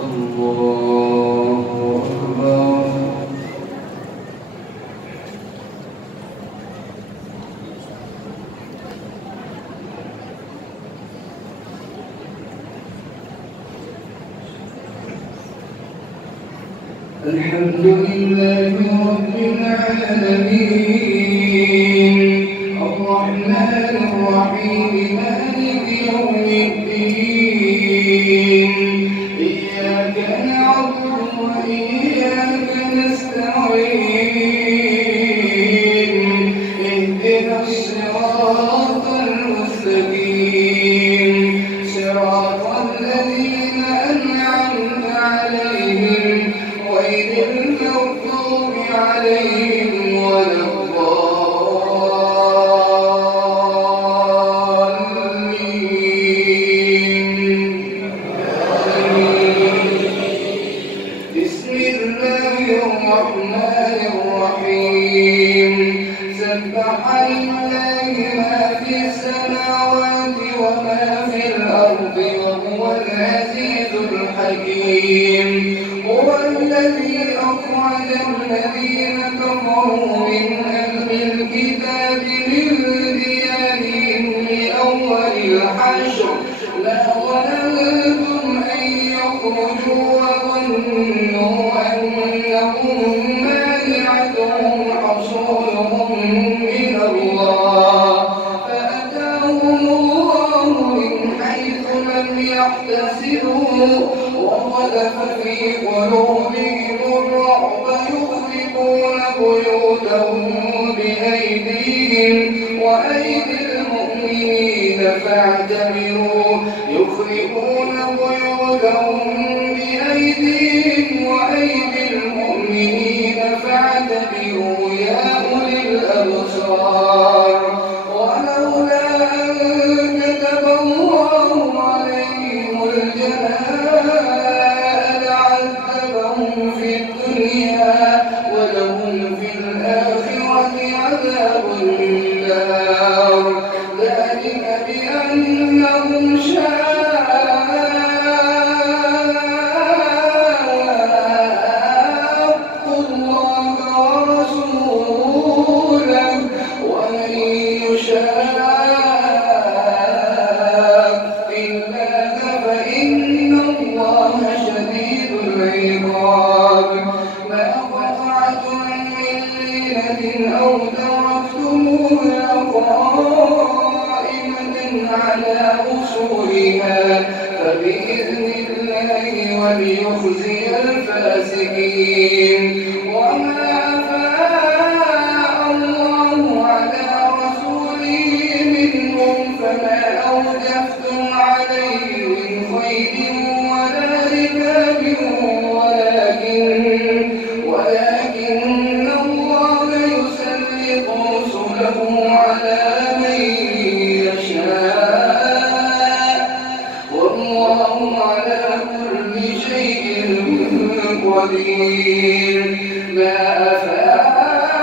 الله أكبر. الحمد لله رب العالمين الرحمن الرحيم مالك يوم الدين إياك نعبد وإياك نستعين اهدنا الصراط المستقيم صراط الذين أنعمت عليهم غير المغضوب عليهم ولا الضالين. بسم الله الرحمن الرحيم سبح لله ما في السماوات وما في الأرض وهو العزيز الحكيم. هو الذي أخرج الذين كفروا من أهل الكتاب من ديارهم لأول الحشر لا ظننتم أن يخرجوا وظنوا أنهم مانعتهم حصولهم من الله فأتاهم الله من حيث لم يحتسبوا وقذف في قلوبهم الرعب يخربون بيوتهم بأيديهم وأيدي المؤمنين فاعتبروا يخربون بيوتهم بأيديهم وأيدي المؤمنين فاعتبروا يا أولي الأبصار. ولولا أن كتب الله عليهم الجلاء لعذبهم في الدنيا ولهم في الآخرة عذاب النار ذلك بأنهم شاقوا الله ورسوله ومن يشاق الله فإن الله شديد العقاب. ما قطعتم من لينة أو تركتموها قائمة على أصولها فبإذن الله وليخزي الفاسقين. وما أفاء الله على رسوله منهم فما أوجفتم عليه من خيل ولا ركاب ولكن الله يسلط رسله على من يشاء والله على كل شيء قدير. ما أفاء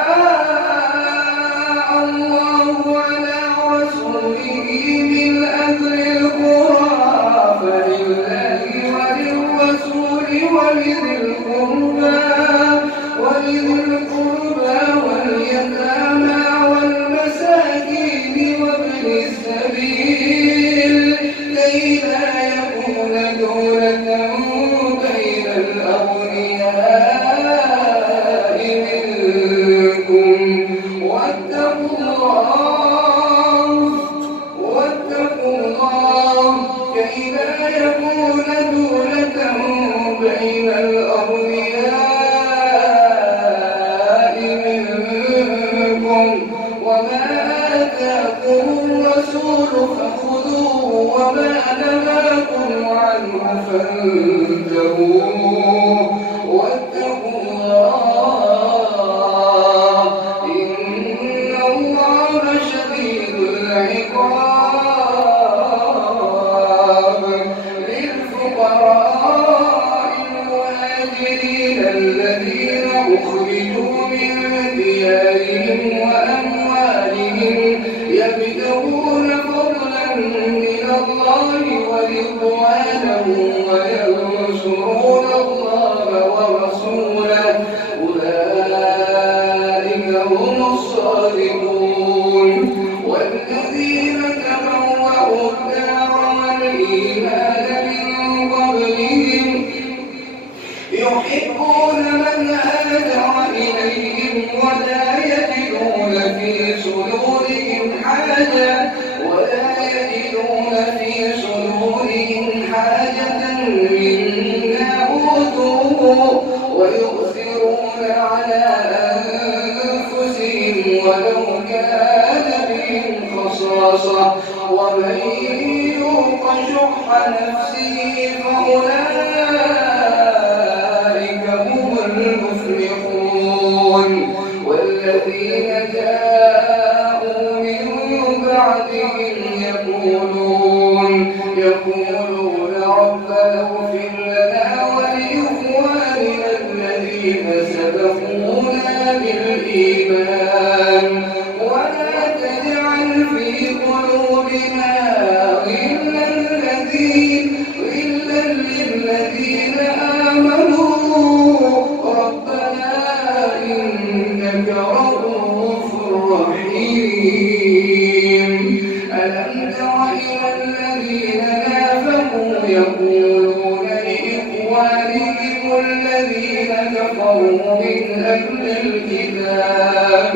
الله على رسوله من أهل القرى فلله وللرسول ولذي القربى واليتامى والمساكين وابن السبيل كي لا يكون دولة بين الأغنياء منكم واتقوا الله كي لا يكون دولة بين الأغنياء منكم. وما آتاكم الرسول فخذوه وما نهاكم عنه فانتهوا واتقوا الله إن الله شديد العقاب. للفقراء المهاجرين الذين أخرجوا من ديارهم وأموالهم يبتغون فضلا من الله ورضوانه وينصرون مما أوتوا ويؤثرون على أنفسهم ولو كان بهم خصاصة ومن يوق شح نفسه فأولئك هم المفلحون والذين جاءوا من بعدهم يقولون ربنا اغفر لنا ولإخواننا الذين سبقونا بالإيمان ولا تجعل في قلوبنا غلا للذين آمنوا ربنا إنك رؤوف رحيم. ألم تر إلى الذين نافقوا يقولون لإخوانهم الذين كفروا من أهل الكتاب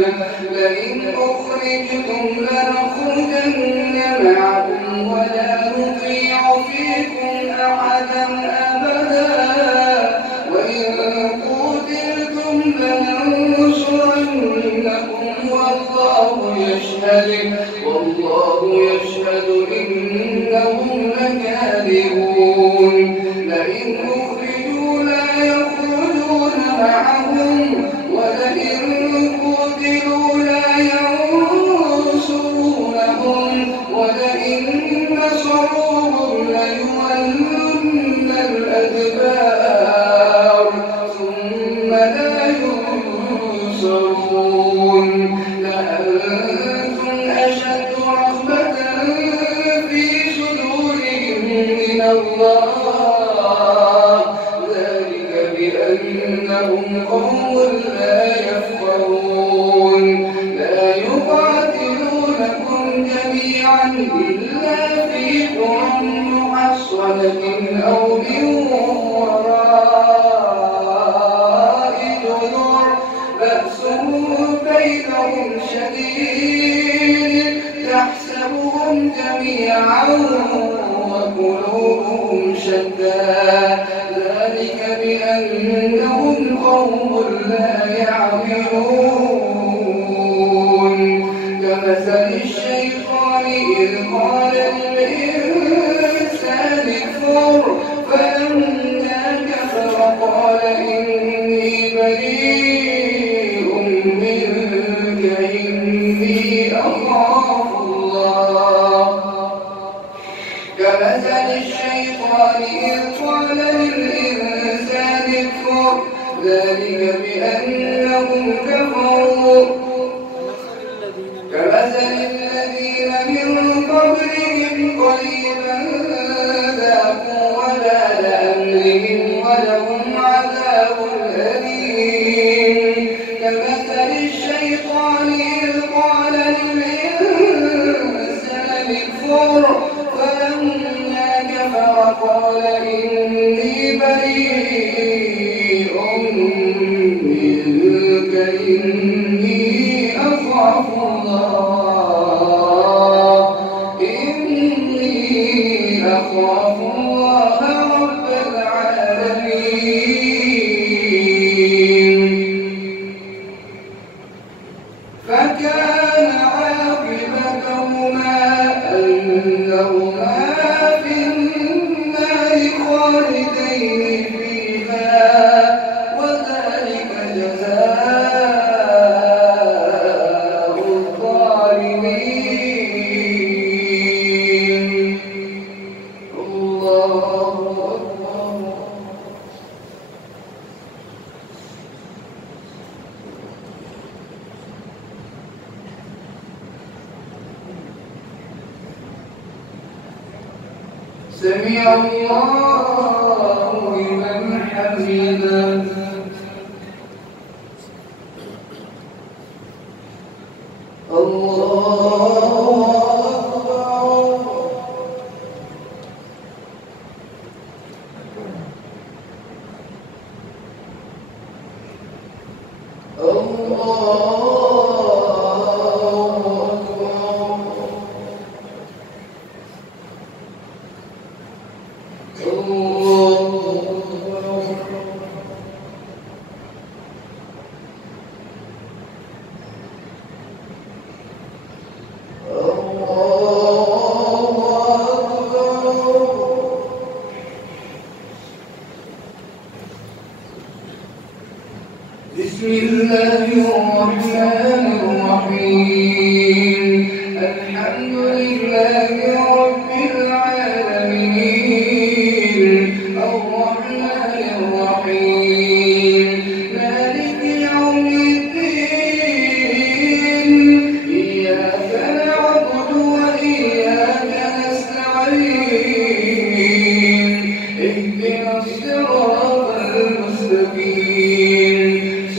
لئن أخرجتم لنخرجن معكم ولا نطيع فيكم أحدا أبدا وإن قتلتم لننصرنكم والله يشهد إنهم لكاذبون. لئن أخرجوا لا يخرجون معهم ولئن قتلوا لا ينصرونهم ولئن نصروهم ليولن الأدبار ثم لا ينصرون. لأنتم أشد رهبة في صدورهم من الله ذلك بأنهم قوم لا يفقهون. لا يقاتلونكم جميعا إلا في قرى محصنة أو من وراء جدر بأسهم بينهم شديد تحسبهم جميعا وقلوبهم شتى ذلك بأنهم قوم لا يعقلون. كمثل الشيطان إذ قال للإنسان اكفر فلما كفر قال إني بريء منك إني أخاف الله. كمثل الشيطان إذ قال للإنسان اكفر ذلك بأنهم كفروا كمثل الذين من قبلهم قريبا ذاقوا وبال أمرهم ولهم عذاب أليم. كمثل الشيطان إذ قال للإنسان اكفر فلما كفر قال إني بريء منك إني أخاف الله رب العالمين. فكان عاقبتهما أنهما في النار خالدين فيها وذلك جزاء الظالمين. الله أكبر. سمع الله لمن حمده. الله بسم الله الرحمن الرحيم الحمد لله رب العالمين الرحمن الرحيم مالك يوم الدين إياك نعبد وإياك نستعين اهدنا الصراط المستقيم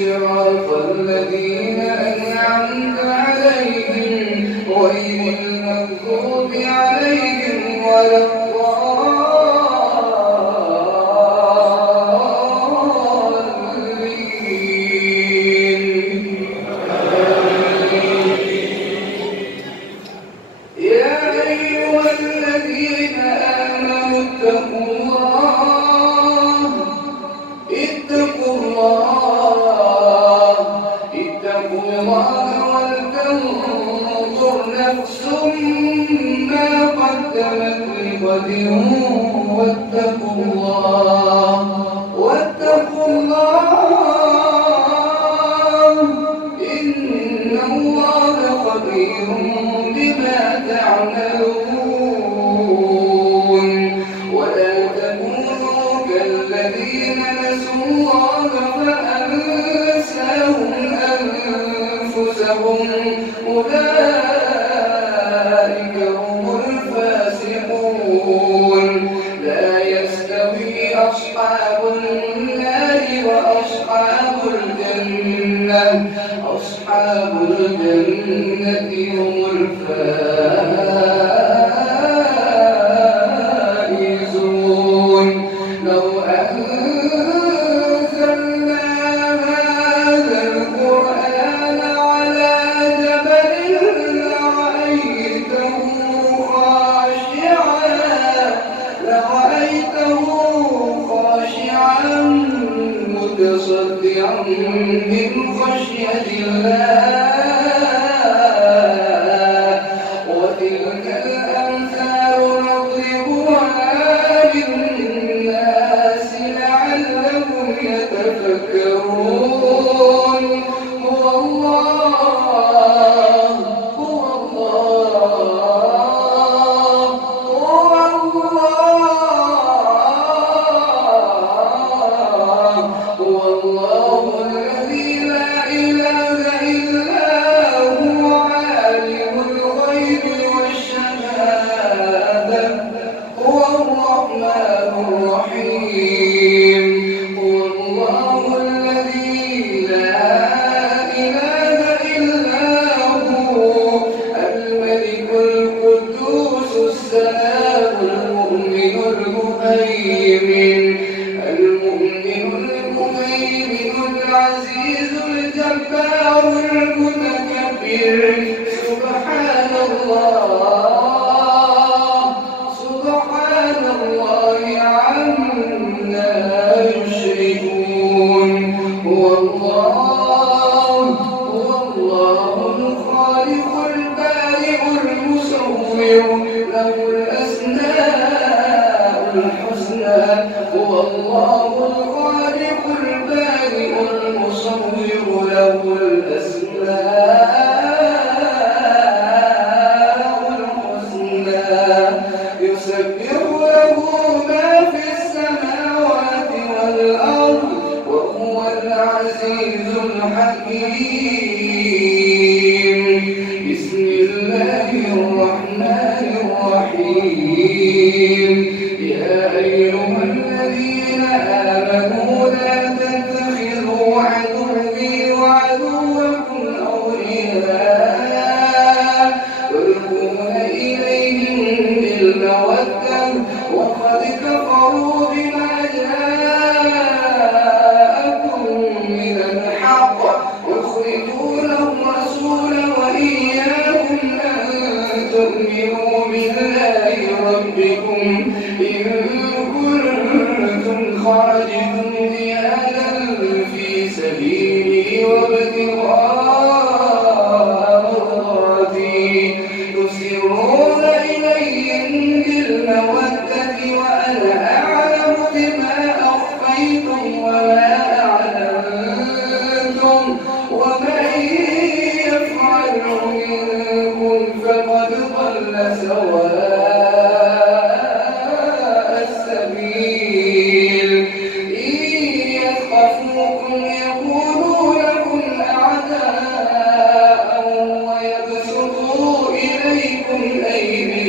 صراط الذين أنعمت عليهم غير المغضوب عليهم ولا الضالين. يا أيها الذين آمنوا اتقوا الله ولتنظر نفس ما قدمت لغد واتقوا الله إن الله خبير بما تعملون ولا تكونوا كالذين نسوا الله فأنساهم أنفسهم أولئك هم الفاسقون. لا يستوي أصحاب النار وأصحاب الجنة هم الفائزون. لو أنزلنا هذا القرآن على جبل لرأيته خاشعا متصدعا من خشية الله. وتلك الأمثال نضربها للناس لعلهم يتفكرون. هو الله الذي لا إله إلا هو عالم الغيب والشهادة هو الرحمن الرحيم. هو الله الذي لا إله إلا هو الملك القدوس السلام المؤمن المهيمن العزيز الجبار المتكبر. سبحان الله عما يشركون. هو الله الخالق البارئ المصور له الأسماء الحسنى. هو الله الخالق البارئ المصور له الأسماء الحسنى. يسبح له ما في السماوات والأرض وهو العزيز الحكيم. بسم الله الرحمن الرحيم. يا أيها الذين آمنوا لا تتخذوا عدوي وعدوكم أولياء تلقون إليهم بالمودة وقد كفروا بما جاءكم من الحق يخرجون الرسول وإياكم أن تؤمنوا بالله ربكم إن كنتم خرجتم جهادا في سبيلي وابتغاء مرضاتي تسرون إليهم بالمودة وأنا أعلم بما أخفيتم وما أعلنتم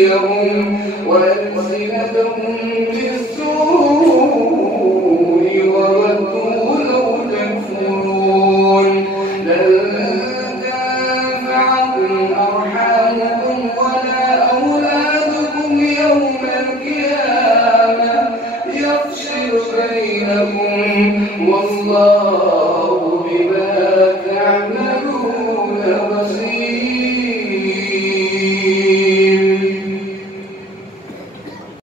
أيديهم وألسنتهم بالسوء وودوا لو تكفرون لن تنفعكم أرحامكم ولا أولادكم يوم القيامة يفصل بينكم والله بما تعملون